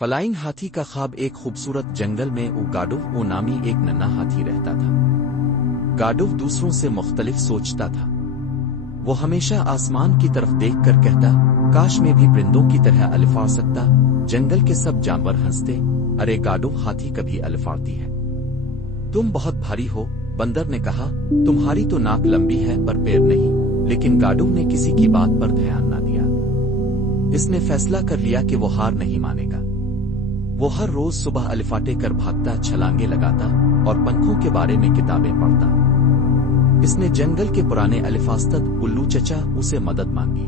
Flying ہاتھی کا خواب ایک خوبصورت جنگل میں گاڈو نامی ایک ننھا ہاتھی رہتا تھا۔ گاڈو دوسروں سے مختلف سوچتا تھا۔ وہ ہمیشہ آسمان کی طرف دیکھ کر کہتا، کاش میں بھی پرندوں کی طرح الفاڑ سکتا۔ جنگل کے سب جانور ہنستے، ارے گاڈو ہاتھی کبھی الفاڑتی ہے، تم بہت بھاری ہو۔ بندر نے کہا، تمہاری تو ناک لمبی ہے پر پیر نہیں، لیکن گاڈو نے کسی کی بات پر دھیان نہ دیا۔ اس نے فیصلہ کر لیا کہ وہ ہار نہیں مانے گا۔ وہ ہر روز صبح الفاٹے کر بھاگتا، چھلانگیں لگاتا اور پنکھوں کے بارے میں کتابیں پڑھتا۔ اس نے جنگل کے پرانے الفاظ الو چچا اسے مدد مانگی۔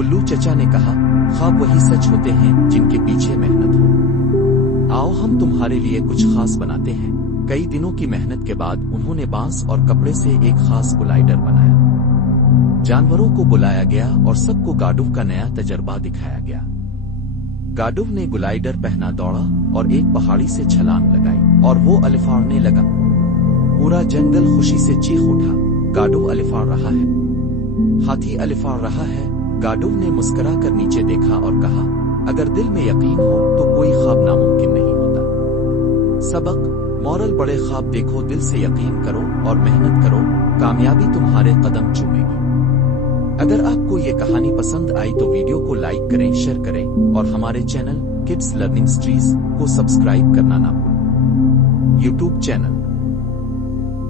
الو چچا نے کہا، خواب وہی سچ ہوتے ہیں جن کے پیچھے محنت ہو، آؤ ہم تمہارے لیے کچھ خاص بناتے ہیں۔ کئی دنوں کی محنت کے بعد انہوں نے بانس اور کپڑے سے ایک خاص گلائیڈر بنایا۔ جانوروں کو بلایا گیا اور سب کو گاڈو کا نیا تجربہ دکھایا گیا۔ گاڈو نے گلائیڈر پہنا، دوڑا اور ایک پہاڑی سے چھلانگ لگائی اور وہ الفاڑنے لگا۔ پورا جنگل خوشی سے چیخ اٹھا، گاڈو الفاڑ رہا ہے، ہاتھی الفاڑ رہا ہے۔ گاڈو نے مسکرا کر نیچے دیکھا اور کہا، اگر دل میں یقین ہو تو کوئی خواب ناممکن نہیں ہوتا۔ سبق: مورل: بڑے خواب دیکھو، دل سے یقین کرو اور محنت کرو، کامیابی تمہارے قدم چومے گی۔ اگر آپ کو یہ کہانی پسند آئی تو ویڈیو کو لائک کریں، شیئر کریں اور ہمارے چینل کڈس لرننگ اسٹریز کو سبسکرائب کرنا نہ بھولیں۔ YouTube channel